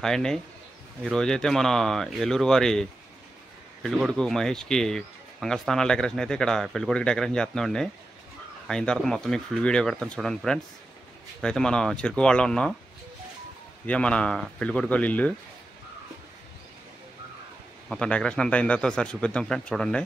Hi అండి. ఈరోజైతే మన ఏలూరు వారి పెళ్ళికొడుకు మహేష్కి మంగళస్థానాల డెకరేషన్ అయితే ఇక్కడ పెళ్ళికొడుకు డెకరేషన్ చేస్తున్నామండి. అయిన తర్వాత మొత్తం మీకు ఫుల్ వీడియో పెడతాను చూడండి ఫ్రెండ్స్. ఇప్పుడైతే మనం చెరుకు వాళ్ళ ఉన్నాం. ఇదే మన పెళ్ళికొడుకు వాళ్ళ ఇల్లు. మొత్తం డెకరేషన్ అంతా అయిన తర్వాత ఒకసారి చూపిద్దాం ఫ్రెండ్స్, చూడండి.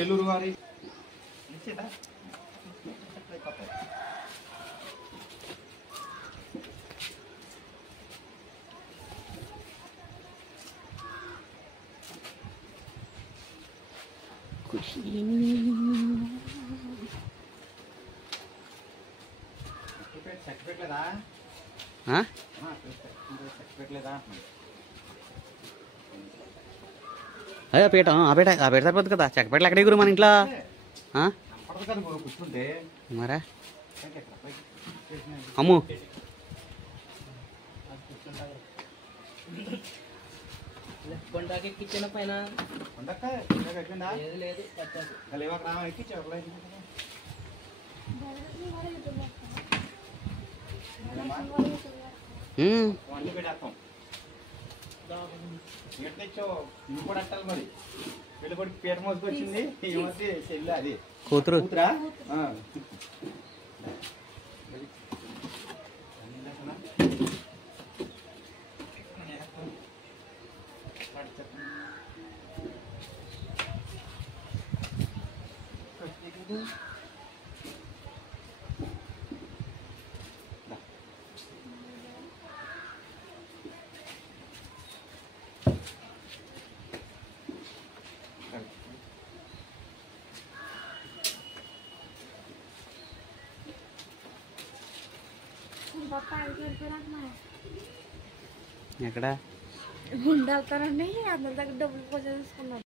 ఏలూరు వారి అదే పీట ఆ పీట సరిపోద్ది కదా. చెక్కపేటలు ఎక్కడ గురు మన ఇంట్లో మరా అమ్ము కిచెన్ పైన మరి పెళ్ళికొడుకు పీట మోసుకొచ్చింది చెల్లి, అది కూతురు కూతురా. ఎక్కడ ఉండాలండి అందరి దగ్గర డబ్బులు పూజ తీసుకున్నారు.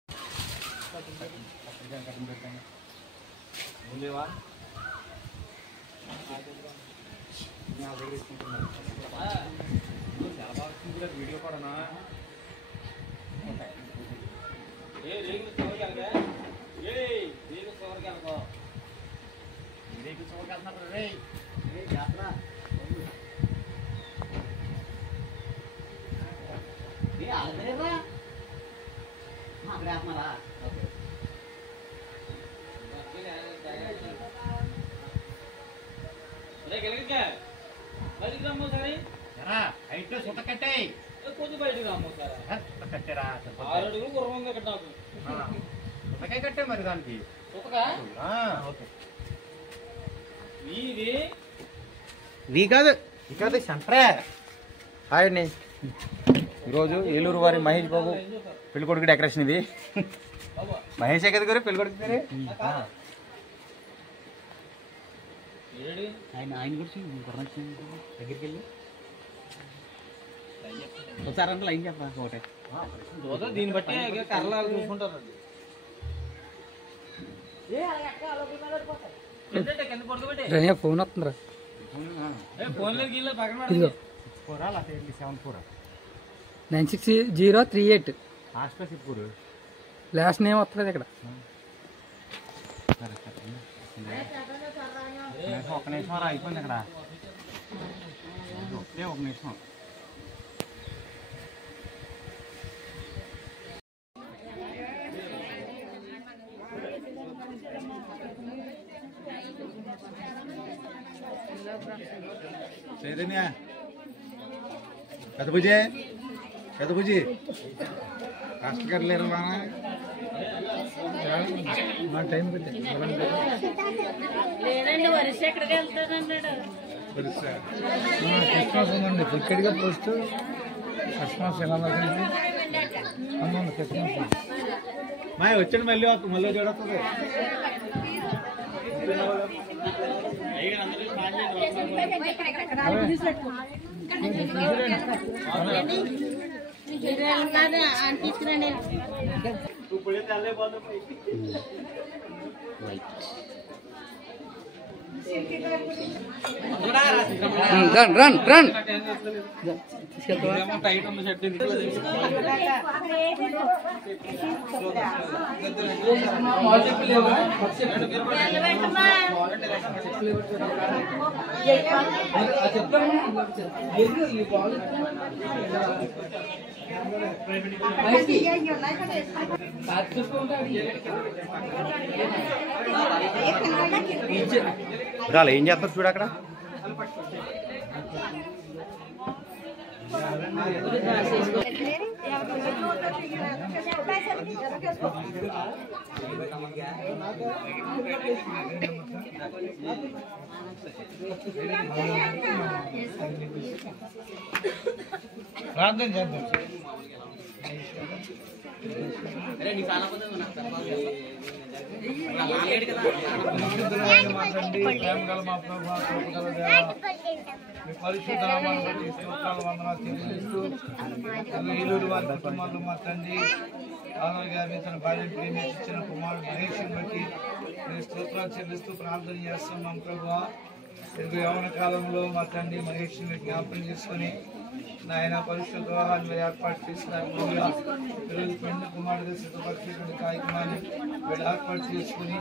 వీడియో కూడా కట్టే మరి దానికి కాదు సెంటరే. హాయ్ అండి. ఈరోజు ఏలూరు వారి మహేష్ బాబు పెళ్ళికొడుకు డెకరేషన్. ఇది మహేషే కదా గారు పెళ్ళికొడుకు పేరు. ఆయన గురించి దగ్గరికి వెళ్ళి ఒకసారి లైన్ చెప్పా ఒకటే. దీన్ని బట్టి కర్రలా చూసుకుంటారు. ఫోన్ వస్తుందిరా. ఇదిగో 96038 లాస్ట్ నేమ్ వస్తుంది ఇక్కడ. ఒక నిమిషం అయిపోయింది ఇక్కడ. ఒక నిమిషం. చైతన్య పెద్ద బుజ్జి రాష్ట్ర లేరు నా టైం క్రిస్మస్ ఉందండి. ఇక్కడిగా పోస్ట్ క్రిస్మస్ ఎలా క్రిస్మస్ వచ్చండి. మళ్ళీ చూడొస్తుంది. తీసుకురండి. రన్ రన్ రన్ టైట్ ఉంది షర్ట్ రాలే ఏం చేస్తారు చూడు అక్కడ. ప్రార్థన చేద్దాం. మీ పరిశుద్ధ నామాన్ని బట్టి స్తోత్రాలు వందనాలు తెలియజేస్తూ ఏలూరు వారి కుటుంబాల్లో మా తండ్రి ఆదర్ గారిని తన భార్యను ప్రేమించిన కుమారుడు మహేష్ని బట్టి మేము స్తోత్రాలు చెల్లిస్తూ ప్రార్థన చేస్తున్నాం ప్రభువా. తెలుగు యవన కాలంలో మా తండ్రి మహేష్ని జ్ఞాపకం చేసుకొని నాయన పరిశుద్ధ వివాహాన్ని మీరు ఏర్పాటు చేసిన ఈరోజు పెళ్లి కుమారుడిగా సిద్ధపరిచేటువంటి కార్యక్రమాన్ని వీళ్ళు ఏర్పాటు చేసుకుని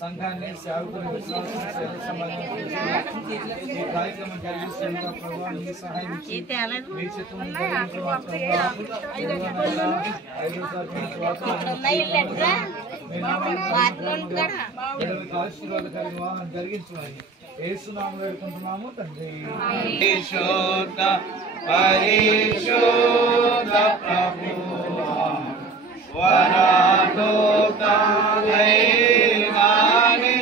సంఘాన్ని సేవకుని విశ్వాసం సేవ సమాజం ఈ కార్యక్రమం జరిగిస్తుండగా ప్రభువా మీ సహాయం ఇచ్చి మీ చిత్తం ఆశీర్వాదకర వివాహం జరిగించమని యేసునామములో వేడుకుంటున్నాము తండ్రి. పరిశుద్ధ పరిశుద్ధ ప్రభువా వరాలోకాలైనాని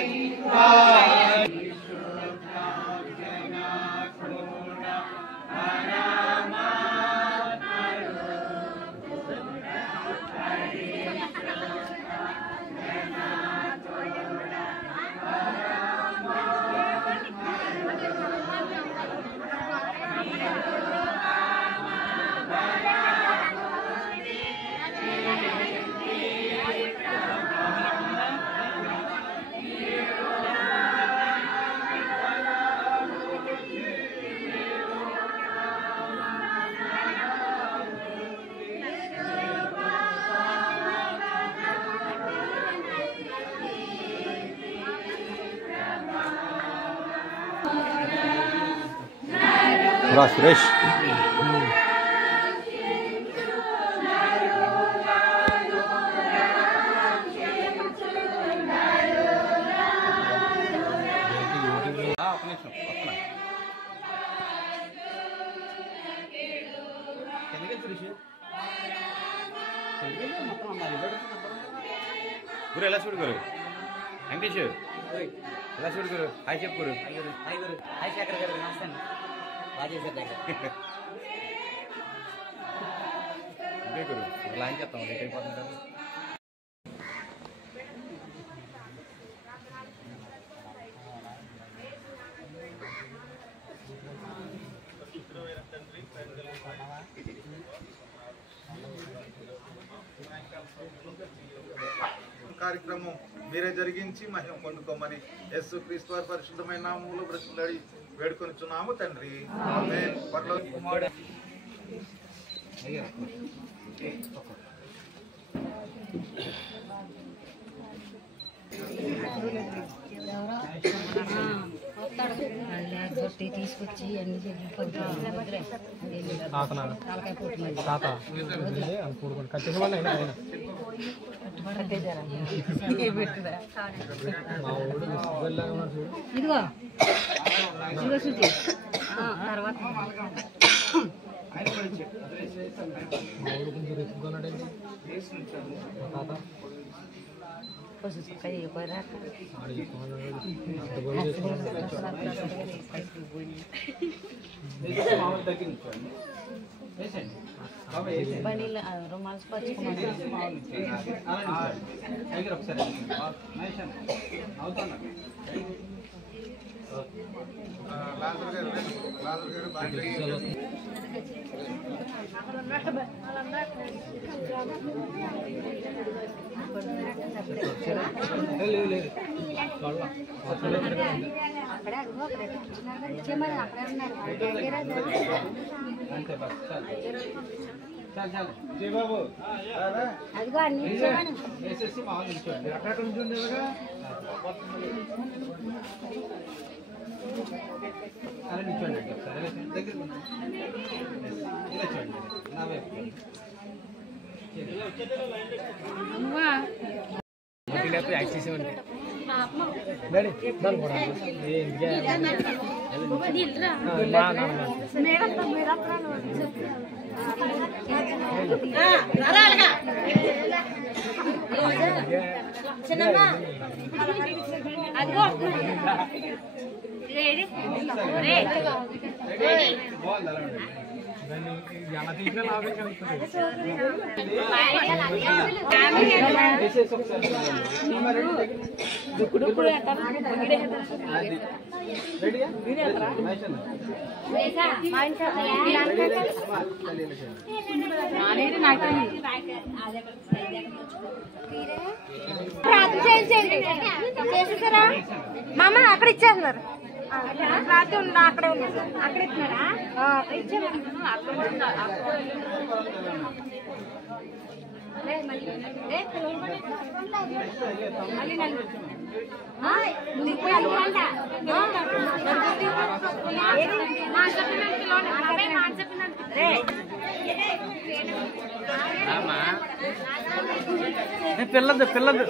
రా సురేష్. గురు ఎలా చూడు గురు వెంకటేష్ ఎలా చూడు గురు హాయ్ చెప్పు గురు. హాయ్ శేఖర్ గారు నమస్తే బాగా చేశారు ఇంకే గురు లాంచ్ చేస్తాం లేట్ అయిపోతుంది కదా. కార్యక్రమం మీరే జరిగించి మహిమ పొందుకోమని యేసు క్రీస్తు వారి పరిశుద్ధమైన నామములో బ్రతుకులాడి వేడుకొనిచున్నాము తండ్రి. ఆమేన్. పరలోక కుమారుడు తీసుకొచ్చి అన్ని ఇదిగో ఇదిగో చూసి తర్వాత బండిలో రుమాల్స్ పచ్చుకోమని అదిగో అన్ని వేసేసి మామూలు నిల్చోండి. అక్కడ నిల్చోండి కదా. అలా నిల్చోండి అండి ఒకసారి. దగ్గర ఇలా చూడండి. నా వైపు చేసేసారా మామ? అక్కడ ఇచ్చేస్తున్నారు. రాత్రి అక్కడే ఉన్నారు. అక్కడ ఇస్తున్నారా? పిల్లదు పిల్లదు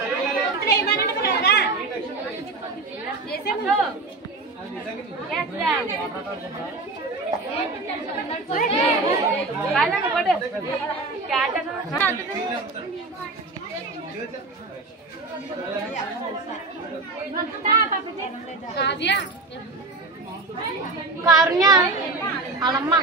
కారుణ్య అలమ్మ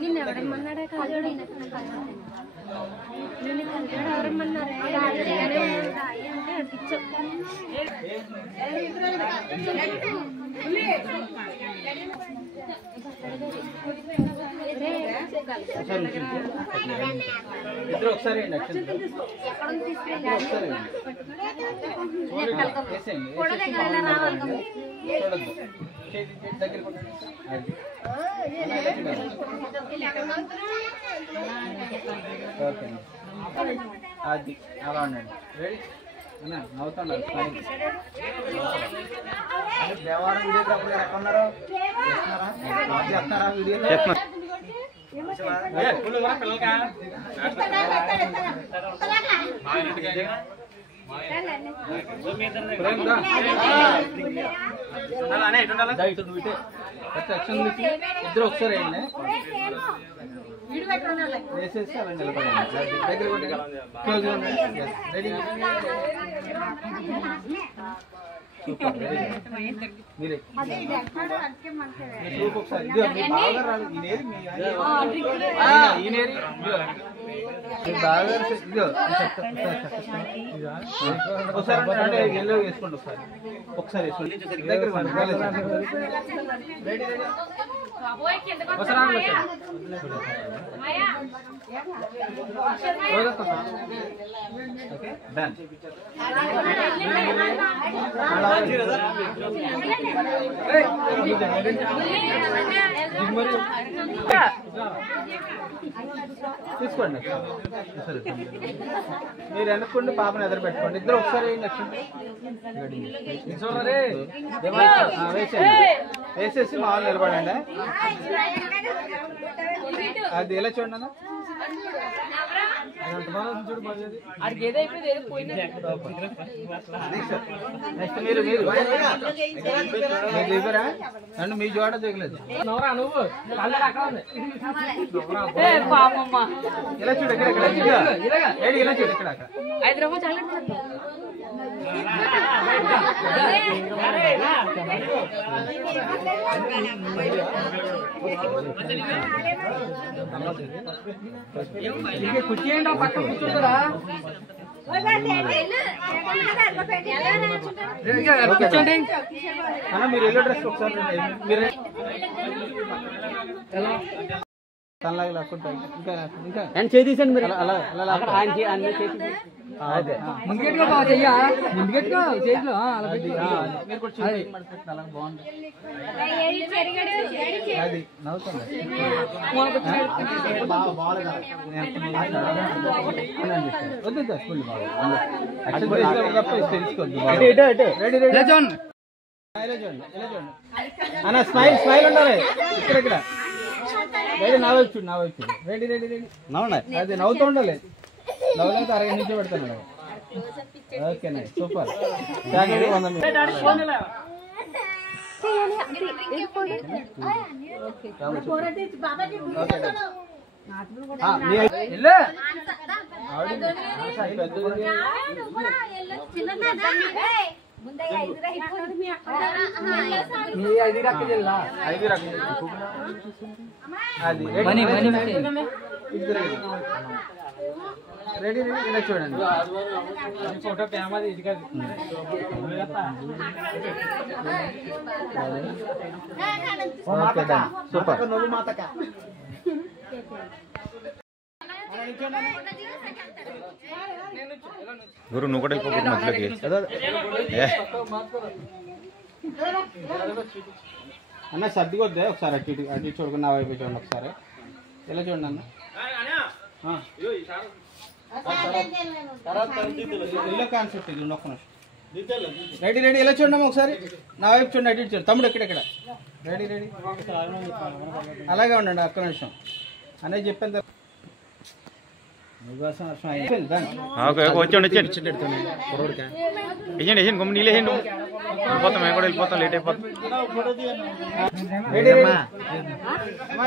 నిన్ను ఎవరమ్మన్నాడా? కాజోడు నిన్ను కళ్యాణ్ ఎవరమ్మన్నారా? ఇద్దరు ఒకసారి అది అలా ఉండండి. రెడీ నవ్వుతున్నారు. దేవాలయం వీడియో అప్పుడు ఎక్కడ ఉన్నారు? చేస్తున్నారా వీడియో? ఇద్దరు ఒకసారి వేయండి. వేసేసి అలా నిలబడండి. దగ్గర రెడీ మీరే ఒకసారి బాగా రాదు. ఈయనేది బాగా ఒకసారి అంటే ఎల్లో వేసుకోండి. ఒకసారి వేసుకోండి. దగ్గర రెడీ రెడీ ఓకే డన్. తీసుకోండి. మీరు వెనక్కుండి పాపను ఎదురు పెట్టుకోండి. ఇద్దరు ఒకసారి వేసేసి మామూలు నిలబడండి. అది ఎలా చూడండి. నెక్స్ట్ మీరు దిగరా అండ్ మీ జోడ దిగలేదు. ఇలా చూడు ఇక్కడ ఇలా చూడు ఇక్కడ కూర్చోండి పక్కన కూర్చుంటారా కూర్చోండి అన్న మీరు ఎల్లో డ్రెస్ ఒకసారి మీరు తనలాగా లాక్కుంటా ఇంకా ఇంకా అండ్ చేసేసండి మీరు అలా అలా అదే ముందుకెట్టుగా బాగా చెయ్యా ముందుకెట్టుగా చేతిలో అలా పెట్టి మీరు కూడా చూడండి అలా బాగుంది అది నవ్వుతుంది వద్దు స్కూల్ అన్న స్మైల్ స్మైల్ ఉండాలి ఇక్కడ రెడీ నా వైపు చూడు నా వైపు చూడు రెడీ రెడీ రెడీ నవ్వండి అది నవ్వుతూ ఉండాలి నవ్వులైతే అరగంట నుంచి పెడతాను ఓకేనా సూపర్ జాగ్రత్త 5 రెడీ రెడీ ఇలా చూడండి ఫోటో కెమెరా ఇది కాదు ఓకే డన్ సూపర్ గురు నువ్వు కూడా వెళ్ళిపోకూడదు మధ్యలోకి అన్న సర్దికొద్దే ఒకసారి అటు ఇటు అటు చూడకుండా నా వైపు చూడండి ఒకసారి ఇలా చూడండి అన్న ఎల్లో కాన్సెప్ట్ ఇది ఒక్క నిమిషం రెడీ రెడీ ఎలా చూడమ్మా ఒకసారి నా వైపు చూడండి అటు ఇటు చూడండి తమ్ముడు ఎక్కడెక్కడ రెడీ రెడీ అలాగే ఉండండి ఒక్క నిమిషం అనేది చెప్పాను తర్వాత వచ్చండి వచ్చండి వేయండి వేయండి గమ్ము నీళ్ళు వేయండి వెళ్ళిపోతాం మేము కూడా వెళ్ళిపోతాం లేట్ అయిపోతాం రెడీ రెడీ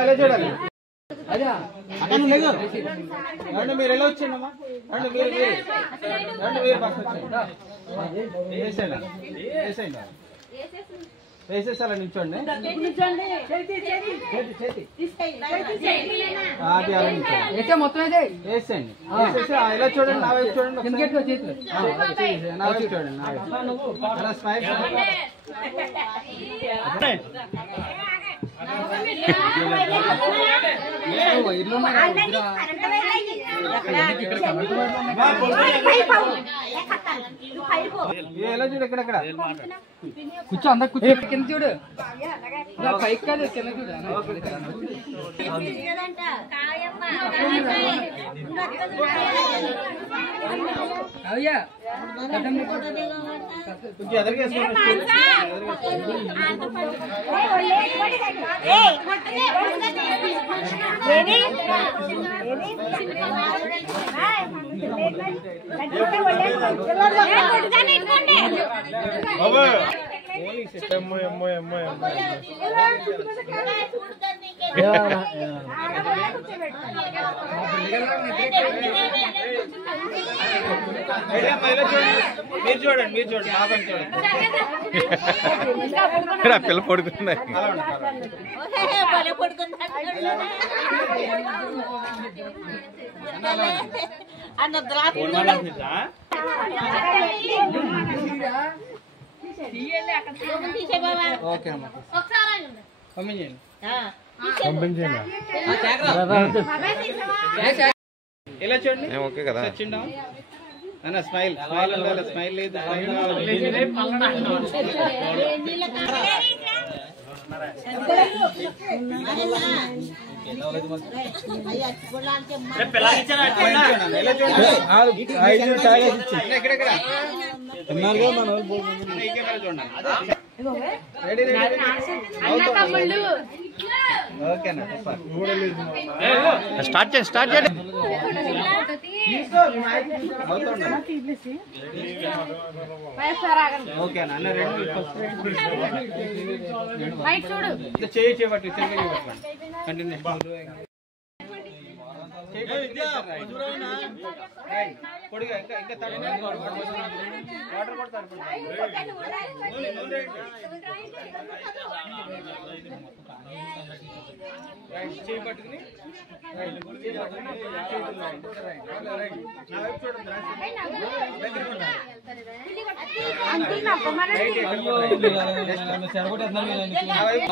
ఇలా చూడాలి మీరు ఎలా వచ్చేయండమ్మా మీరు పక్కన వచ్చేయండి వేసేసారా నిల్చోండి అది అలా నిల్చోండి మొత్తం వేసేయండి ఇలా చూడండి నా వైపు చూడండి నా వైపు చూడండి నా వైపు అలా స్మైల్ ఎలా చూడు ఎక్కడెక్కడ కూర్చో అందరు కూర్చో కింద చూడు పైకి కాదు కింద చూడు అయ్యా కొంచెం మీరు చూడండి మీరు చూడండి నా పని చూడండి పిల్ల పడుకున్నాయి ఓకే అమ్మా పంపించండి ఎలా చూడండి ఓకే కదా వచ్చిండా అన్న స్మైల్ స్మైల్ ఉండాలి స్మైల్ లేదు స్టార్ట్ చేయండి స్టార్ట్ చేయండి ఓకేనా అన్న చేయి చేపట్టి కంటిన్యూ పొడిగా ఇంకా వాటర్ కూడా చేయి పట్టుకుని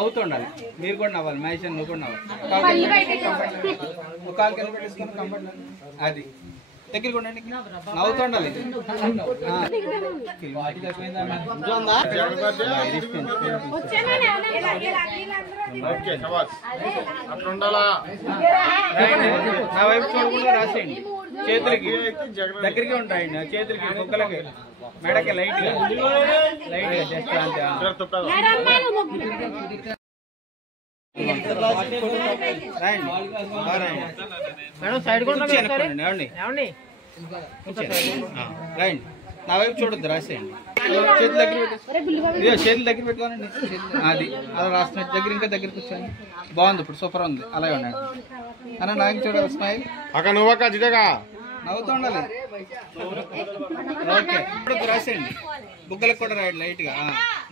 అవుతుండాలి. మీరు కూడా నవ్వాలి. మహేష్ నువ్వు కూడా నవ్వాలి. ఒక కాలు కింద పెట్టేసుకొని కంఫర్ట్ అది దగ్గరికి ఉండండి. నవ్వుతుండాలి. నా వైపు చూడకుండా రాసేయండి. చేతులకి దగ్గరికి ఉంటాయండి. చేతులకి బొక్కలకి మెడకి లైట్ గా జస్ట్ అంతే. రైట్ నా వైపు చూడొద్దు. రాసేయండి. చేతుల దగ్గర చేతుల దగ్గర పెట్టుకోనండి. అది అలా రాసినట్టు దగ్గర ఇంకా దగ్గర కూర్చోండి. బాగుంది. ఇప్పుడు సూపర్ ఉంది. అలాగే ఉండండి అన్న. నాకు చూడాలి. స్మైల్ అక్కడ నువ్వక్క జిడగా నవ్వుతూ ఉండాలి. ఓకే ఇప్పుడు రాసేయండి. బుగ్గలకు కూడా రాయండి లైట్ గా.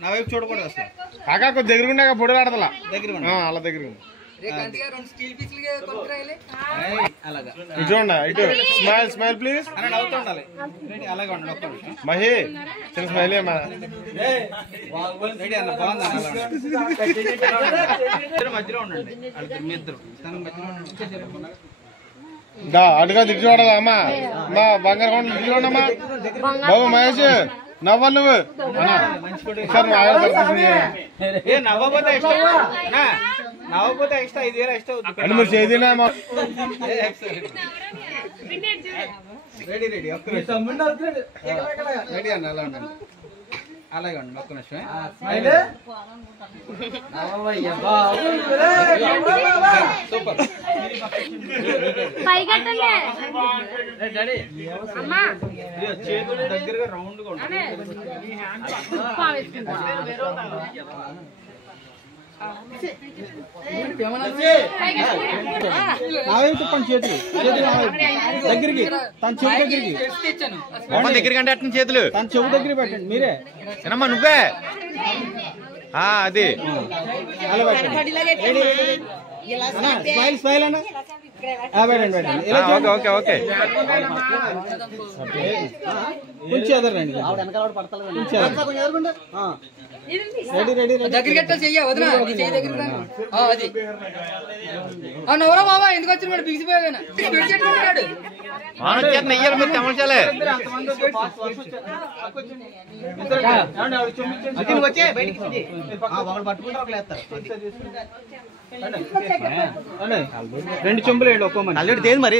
నా వైపు చూడకూడదు అసలు. కాకా కొద్ది దగ్గరగా పొడి ఆడతలా దగ్గర అలా దగ్గర అలాగా చూడండి. ఇటు స్మైల్ స్మైల్ ప్లీజ్ అన్న. నవ్వుతూ ఉండాలి. అలాగే ఉండండి. ఒక్క నిమిషం. మహి చిన్న స్మైల్ అమ్మా. రెడీ అన్న. బాగుంది అన్న. మధ్యలో ఉండండి. మీ ఇద్దరు మధ్యలో ఉండండి. అటుగా దిగి చూడాలా అమ్మా. మా బంగారు కొండ దిగి చూడమ్మా. బాబు మహేష్ నవ్వాలి నువ్వు. నవ్వకపోతే ఇష్టం. నవ్వకపోతే ఇష్టం. 5,000 ఇష్టం. మీరు చేదినా రెడీ రెడీ. ఒక్క రెడీ అన్న. అలా ఉండండి. అలాగే ఉండండి. ఒక్క నిమిషం. సూపర్. చేతులు దగ్గరగా రౌండ్ గా ఉంటాయి. నావే చెప్పండి. చేతులు దగ్గరికి. తన చెవు దగ్గరికి దగ్గరికి అంటే అట్లా చేతులు తన చెవు దగ్గర పెట్టండి. మీరే ఏనమ్మా నువ్వే అది అలా పెట్టండి. స్మైల్ స్మైల్ అన్న. పెట్టండి పెట్టండి. ఓకే ఓకే కొంచెం ఎదరండి. రెడీ రెడీ దగ్గరికి చెయ్య వదిన దగ్గర అది నవరా బాబా ఎందుకు వచ్చి వాడు బిగిసిపోయాడు. తమచాలే రెండు చెంబులు వేయండి. ఒక్కో అల్లెడు తేదు మరి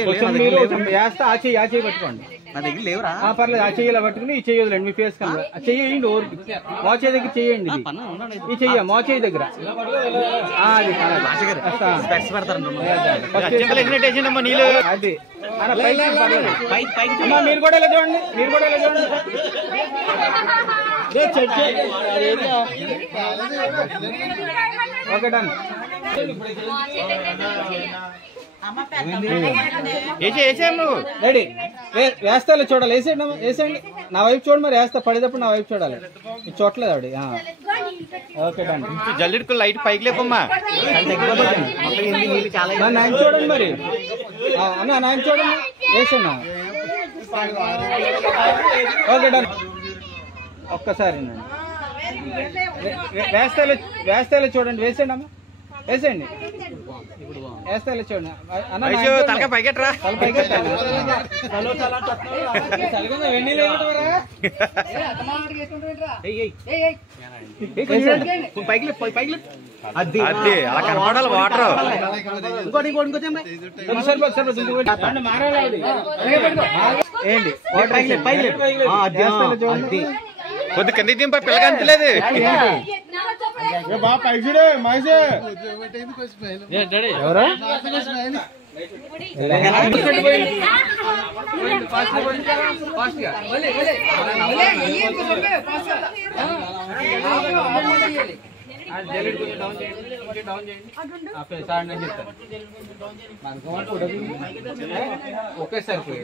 వేస్తా. ఆ చెయ్యి పట్టుకోండి. నా దగ్గర లేవురా. పర్లేదు. ఆ చెయ్యిలా పట్టుకుని ఈ చెయ్యి వదిలేండి. మీ ఫేస్ కన్నా ఆ చెయ్యండి. మోచేయి దగ్గర చెయ్యండి. ఈ చెయ్య మోచేయి దగ్గర అది మీరు కూడా ఇలా చూడండి. మీరు కూడా ఇలా చూడండి. Okay done. రెడీ. వేస్తాలే చూడాలి. వేసేయండి. వేసేయండి. నా వైపు చూడండి. మరి వేస్తా. పడేటప్పుడు నా వైపు చూడాలి. చూడలేదు ఆవిడ. Okay done. జల్లిడికి లైట్ పైకి లేపమ్మా. నాయన చూడండి. మరి అన్న నాయన చూడండి. వేసేనా. Okay done. ఒక్కసారి వేస్తాలే చూడండి. వేసేయండి అమ్మా. వేసేయండి. వేస్తాలే చూడండి అన్న. తలక పైకెట్రా. తల పైకెట్టండి. అది అలా కనపడాలి వాటర్. ఏంటి కొద్ది కింద దింప పిల్లగా అంతలేదు. ఎవరా జల్లెడ కొంచెం డౌన్ చేయండి, కొంచెం డౌన్ చేయండి. సార్ నేను చెప్తాను. ఒకేసారి పోయి